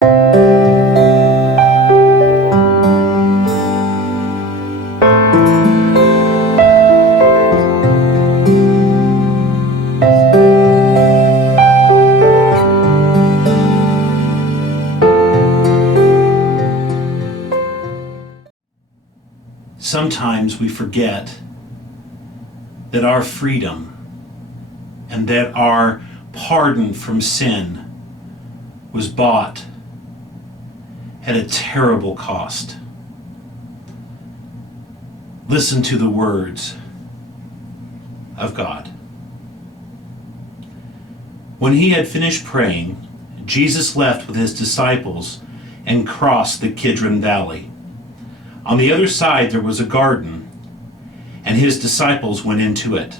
Sometimes we forget that our freedom and that our pardon from sin was bought at a terrible cost. Listen to the words of God. When he had finished praying, Jesus left with his disciples and crossed the Kidron Valley. On the other side there was a garden, and his disciples went into it.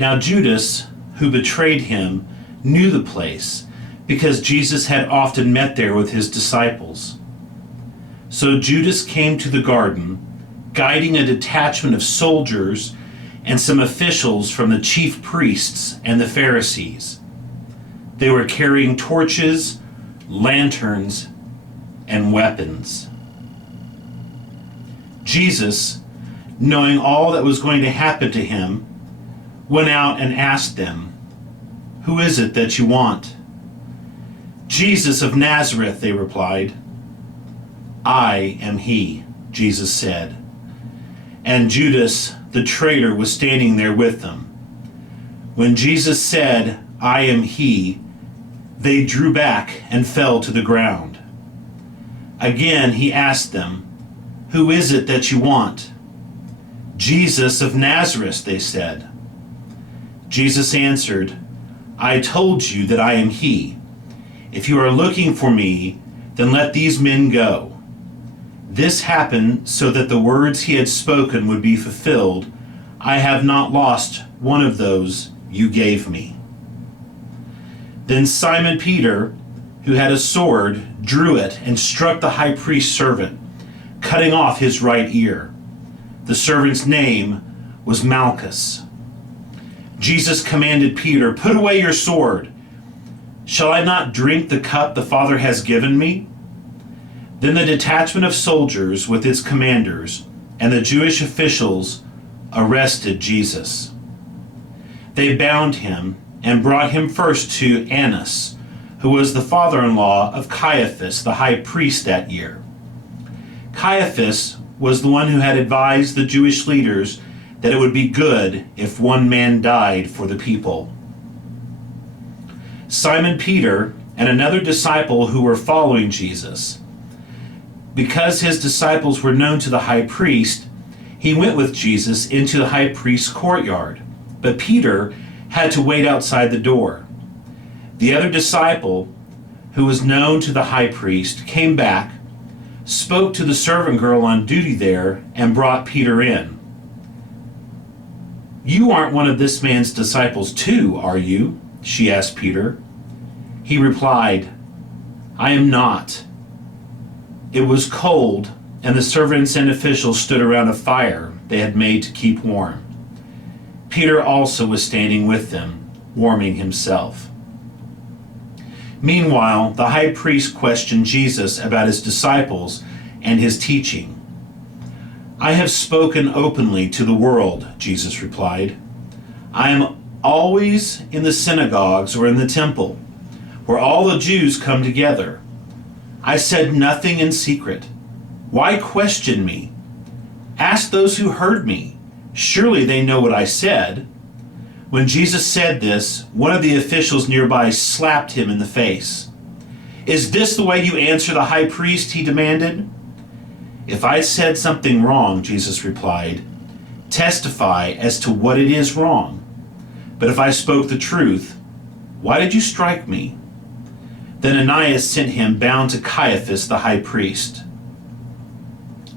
Now Judas, who betrayed him, knew the place, because Jesus had often met there with his disciples. So Judas came to the garden, guiding a detachment of soldiers and some officials from the chief priests and the Pharisees. They were carrying torches, lanterns, and weapons. Jesus, knowing all that was going to happen to him, went out and asked them, "Who is it that you want?" "Jesus of Nazareth," they replied. "I am he," Jesus said. And Judas, the traitor, was standing there with them. When Jesus said, "I am he," they drew back and fell to the ground. Again he asked them, "Who is it that you want?" "Jesus of Nazareth," they said. Jesus answered, "I told you that I am he. If you are looking for me, then let these men go." This happened so that the words he had spoken would be fulfilled, "I have not lost one of those you gave me." Then Simon Peter, who had a sword, drew it and struck the high priest's servant, cutting off his right ear. The servant's name was Malchus. Jesus commanded Peter, "Put away your sword. Shall I not drink the cup the Father has given me?" Then the detachment of soldiers with its commanders and the Jewish officials arrested Jesus. They bound him and brought him first to Annas, who was the father-in-law of Caiaphas, the high priest that year. Caiaphas was the one who had advised the Jewish leaders that it would be good if one man died for the people. Simon Peter and another disciple who were following Jesus. Because his disciples were known to the high priest, he went with Jesus into the high priest's courtyard, but Peter had to wait outside the door. The other disciple, who was known to the high priest, came back, spoke to the servant girl on duty there, and brought Peter in. "You aren't one of this man's disciples too, are you?" she asked Peter. He replied, "I am not." It was cold, and the servants and officials stood around a fire they had made to keep warm. Peter also was standing with them, warming himself. Meanwhile, the high priest questioned Jesus about his disciples and his teaching. "I have spoken openly to the world," Jesus replied. "I am always in the synagogues or in the temple, where all the Jews come together. I said nothing in secret. Why question me? Ask those who heard me. Surely they know what I said." When Jesus said this, one of the officials nearby slapped him in the face. "Is this the way you answer the high priest?" he demanded. "If I said something wrong," Jesus replied, "testify as to what it is wrong. But if I spoke the truth, why did you strike me?" Then Ananias sent him bound to Caiaphas the high priest.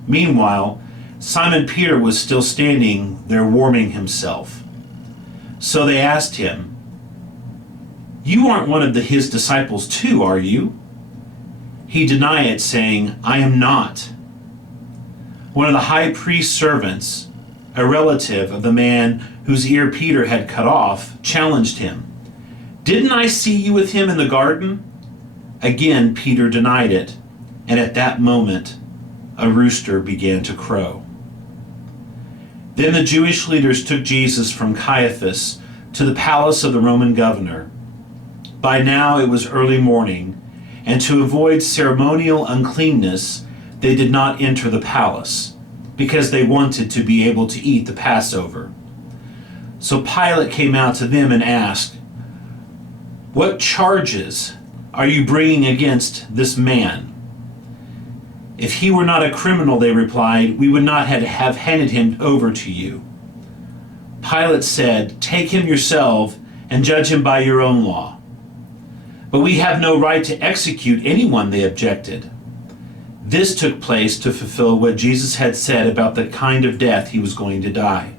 Meanwhile, Simon Peter was still standing there warming himself. So they asked him, "You aren't one of his disciples too, are you?" He denied it, saying, "I am not." One of the high priest's servants, a relative of the man whose ear Peter had cut off, challenged him. "Didn't I see you with him in the garden?" Again, Peter denied it, and at that moment, a rooster began to crow. Then the Jewish leaders took Jesus from Caiaphas to the palace of the Roman governor. By now it was early morning, and to avoid ceremonial uncleanness, they did not enter the palace, because they wanted to be able to eat the Passover. So Pilate came out to them and asked, "What charges are you bringing against this man?" "If he were not a criminal," they replied, "we would not have handed him over to you." Pilate said, "Take him yourself and judge him by your own law." "But we have no right to execute anyone," they objected. This took place to fulfill what Jesus had said about the kind of death he was going to die.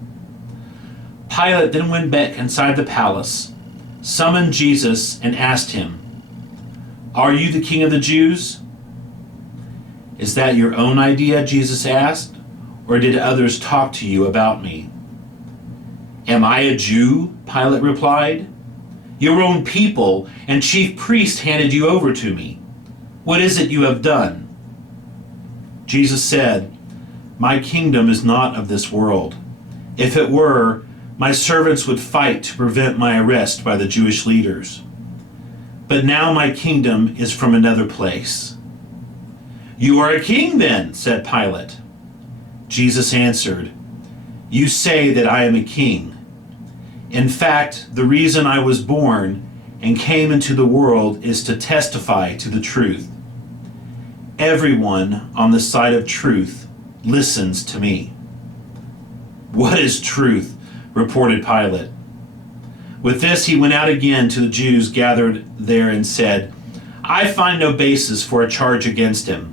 Pilate then went back inside the palace, summoned Jesus, and asked him, "Are you the king of the Jews?" "Is that your own idea?" Jesus asked, "or did others talk to you about me?" "Am I a Jew?" Pilate replied. "Your own people and chief priests handed you over to me. What is it you have done?" Jesus said, "My kingdom is not of this world. If it were, my servants would fight to prevent my arrest by the Jewish leaders. But now my kingdom is from another place." "You are a king then," said Pilate. Jesus answered, "You say that I am a king. In fact, the reason I was born and came into the world is to testify to the truth. Everyone on the side of truth listens to me." "What is truth?" reported Pilate. With this, he went out again to the Jews gathered there and said, "I find no basis for a charge against him.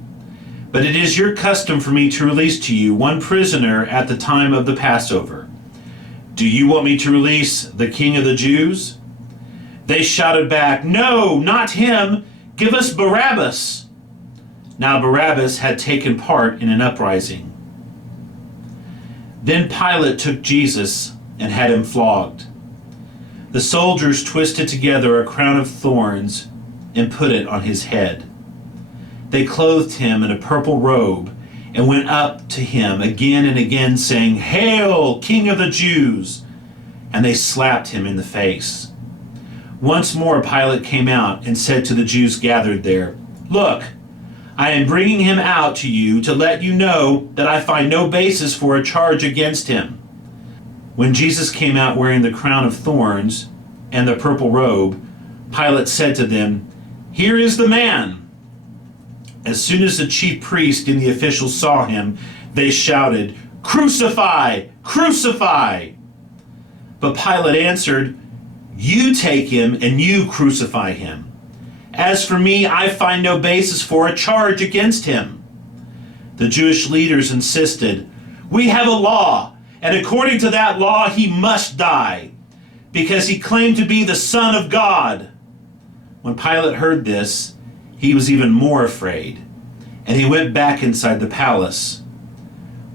But it is your custom for me to release to you one prisoner at the time of the Passover. Do you want me to release the King of the Jews?" They shouted back, "No, not him. Give us Barabbas." Now Barabbas had taken part in an uprising. Then Pilate took Jesus and had him flogged. The soldiers twisted together a crown of thorns and put it on his head. They clothed him in a purple robe and went up to him again and again, saying, "Hail, King of the Jews!" And they slapped him in the face. Once more Pilate came out and said to the Jews gathered there, "Look, I am bringing him out to you to let you know that I find no basis for a charge against him." When Jesus came out wearing the crown of thorns and the purple robe, Pilate said to them, "Here is the man." As soon as the chief priest and the officials saw him, they shouted, "Crucify! Crucify!" But Pilate answered, "You take him and you crucify him. As for me, I find no basis for a charge against him." The Jewish leaders insisted, "We have a law, and according to that law he must die, because he claimed to be the Son of God." When Pilate heard this, he was even more afraid, and he went back inside the palace.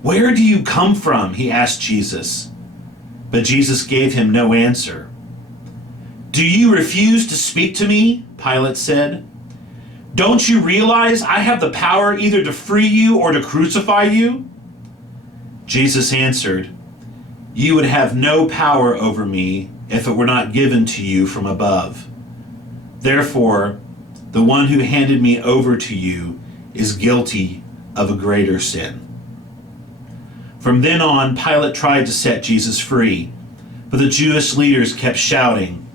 "Where do you come from?" he asked Jesus. But Jesus gave him no answer. "Do you refuse to speak to me?" Pilate said. "Don't you realize I have the power either to free you or to crucify you?" Jesus answered, "You would have no power over me if it were not given to you from above. Therefore, the one who handed me over to you is guilty of a greater sin." From then on, Pilate tried to set Jesus free, but the Jewish leaders kept shouting,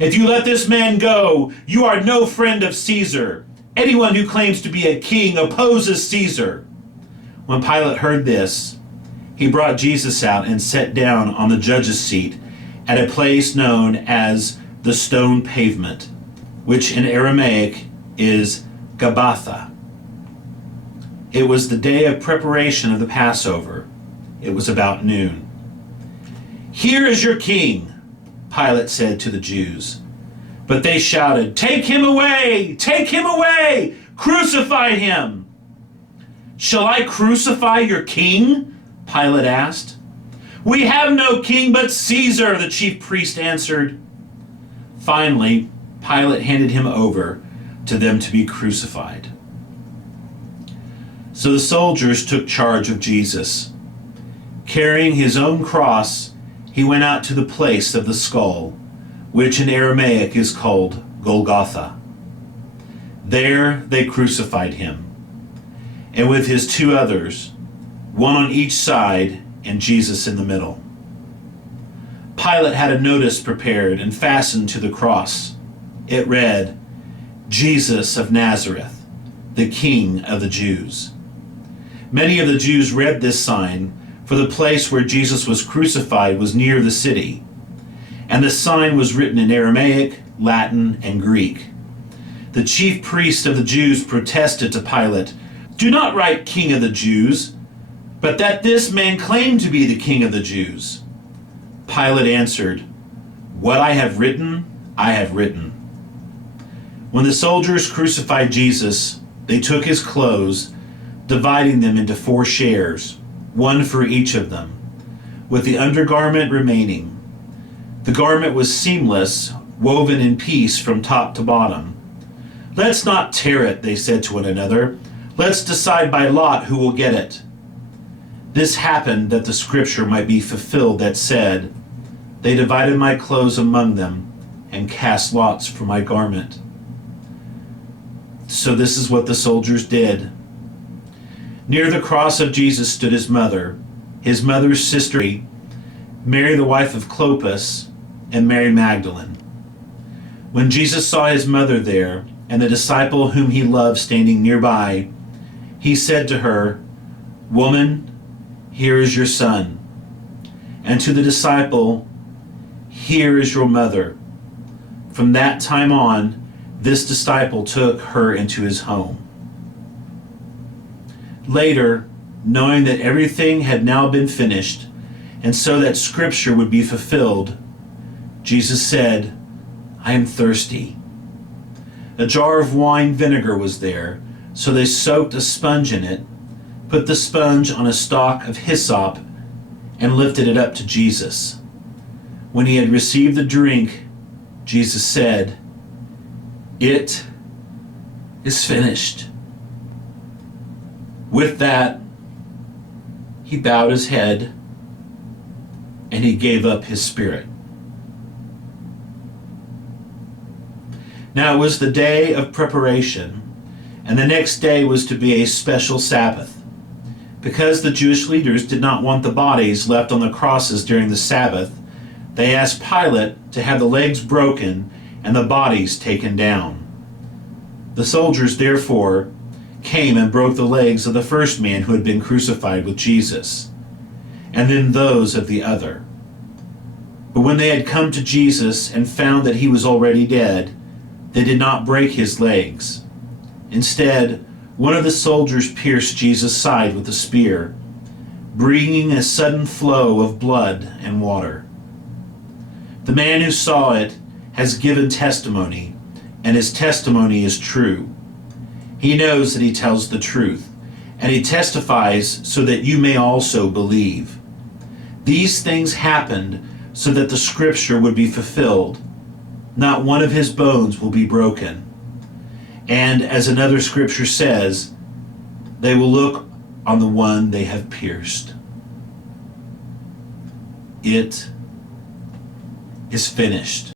"If you let this man go, you are no friend of Caesar. Anyone who claims to be a king opposes Caesar." When Pilate heard this, he brought Jesus out and sat down on the judge's seat at a place known as the Stone Pavement, which in Aramaic is Gabbatha. It was the day of preparation of the Passover. It was about noon. "Here is your king," Pilate said to the Jews. But they shouted, "Take him away! Take him away! Crucify him!" "Shall I crucify your king?" Pilate asked. "We have no king but Caesar," the chief priest answered. Finally, Pilate handed him over to them to be crucified. So the soldiers took charge of Jesus. Carrying his own cross, he went out to the place of the skull, which in Aramaic is called Golgotha. There they crucified him, and with his two others, one on each side and Jesus in the middle. Pilate had a notice prepared and fastened to the cross. It read, "Jesus of Nazareth, the King of the Jews." Many of the Jews read this sign, for the place where Jesus was crucified was near the city, and the sign was written in Aramaic, Latin, and Greek. The chief priest of the Jews protested to Pilate, "Do not write King of the Jews, but that this man claimed to be the King of the Jews." Pilate answered, "What I have written, I have written." When the soldiers crucified Jesus, they took his clothes, dividing them into 4 shares, one for each of them, with the undergarment remaining. The garment was seamless, woven in piece from top to bottom. "Let's not tear it," they said to one another. "Let's decide by lot who will get it." This happened that the scripture might be fulfilled that said, "They divided my clothes among them and cast lots for my garment." So this is what the soldiers did. Near the cross of Jesus stood his mother's sister, Mary the wife of Clopas, and Mary Magdalene. When Jesus saw his mother there, and the disciple whom he loved standing nearby, he said to her, "Woman, here is your son." And to the disciple, "Here is your mother." From that time on, this disciple took her into his home. Later, knowing that everything had now been finished, and so that scripture would be fulfilled, Jesus said, "I am thirsty." A jar of wine vinegar was there, so they soaked a sponge in it, put the sponge on a stalk of hyssop, and lifted it up to Jesus. When he had received the drink, Jesus said, "It is finished." With that, he bowed his head and he gave up his spirit. Now it was the day of preparation, and the next day was to be a special Sabbath. Because the Jewish leaders did not want the bodies left on the crosses during the Sabbath, they asked Pilate to have the legs broken and the bodies taken down. The soldiers, therefore, came and broke the legs of the first man who had been crucified with Jesus, and then those of the other. But when they had come to Jesus and found that he was already dead, they did not break his legs. Instead, one of the soldiers pierced Jesus' side with a spear, bringing a sudden flow of blood and water. The man who saw it has given testimony, and his testimony is true. He knows that he tells the truth, and he testifies so that you may also believe. These things happened so that the scripture would be fulfilled. Not one of his bones will be broken. And as another scripture says, they will look on the one they have pierced. It is finished.